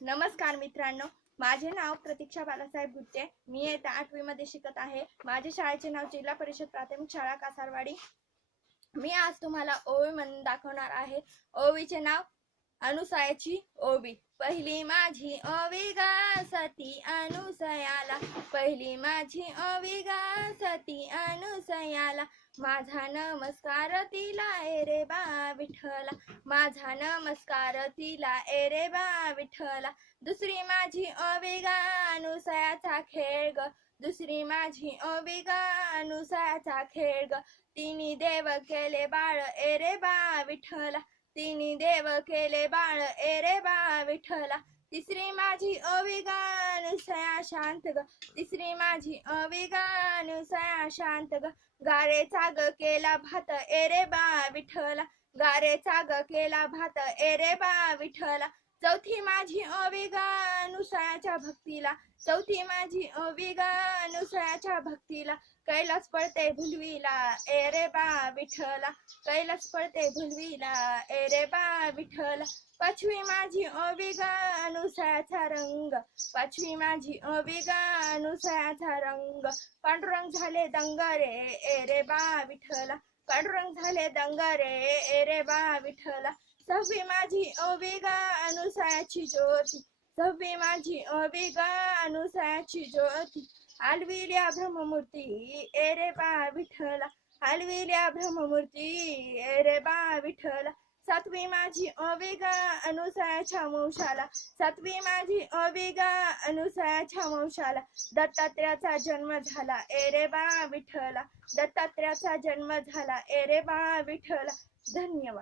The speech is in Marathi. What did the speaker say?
नमस्कार मित्रांनो, माझे नाव प्रतीक्षा बालासाहेब गुट्टे. मी इयत्ता 8वी मध्ये शिकत आहे. माझ्या शाळेचे नाव जिल्हा परिषद प्राथमिक शाळा कासारवाडी. मी आज तुम्हाला ओवी म्हणून दाखवणार आहे. ओवीचे नाव अनुसयाची ओवी. पहिली माझी ओवी गा सती अनुसयाला, पहिली माझी ओवी गा सती अनुसयाला, माझा नमस्कार तिला ए रे बा विठ्ठला, माझा नमस्कार तिला ए रे बा विठ्ठला. दुसरी माझी ओवी गा अनुसयाचा खेळ ग, दुसरी माझी ओवी गा अनुसयाचा खेळ ग, तिनी देव केले बाळ ए रे बा विठ्ठला, तिनी देव केले बाळ ए रे बा विठ्ठला. तिसरी माझी ओवी गा अनुसया शांत ग, तिसरी माझी ओवी गा अनुसया शांत ग, गारेचा ग केला भात ए रे बा विठ्ठला, गारेचा ग केला भात ए रे बा विठ्ठला. चौथी माझी ओवी गा अनुसयाच्या भक्तीला, चौथी माझी ओवी गा अनुसयाच्या भक्तीला, कैलास पळते भुलवीला ए रे बा विठ्ठला, कैलास पळते भुलवीला ए रे बा विठ्ठला. पाचवी माझी ओवी गा अनुसयाचा रंग, पाचवी माझी ओवी गा अनुसयाचा रंग, पांडुरंग झाले दंग रे ए रे बा विठ्ठला, पांडुरंग झाले दंग रे ए रे बा विठ्ठला. सहावी माझी ओवी गा अनुसयाची ज्योती, सहावी माझी ओवी गा अनुसयाची ज्योती, आलविल्या ब्रह्ममूर्ती ए रे बा विठ्ठला, आलविल्या ब्रह्ममूर्ती ए रे बा विठ्ठला. सातवी माझी ओवी गा अनुसयाच्या वंशाला, सातवी माझी ओवी गा अनुसयाच्या वंशाला, दत्तात्रेयाचा जन्म झाला ए रे बा विठ्ठला, दत्तात्रेयाचा जन्म झाला ए रे बा विठ्ठला. धन्यवाद.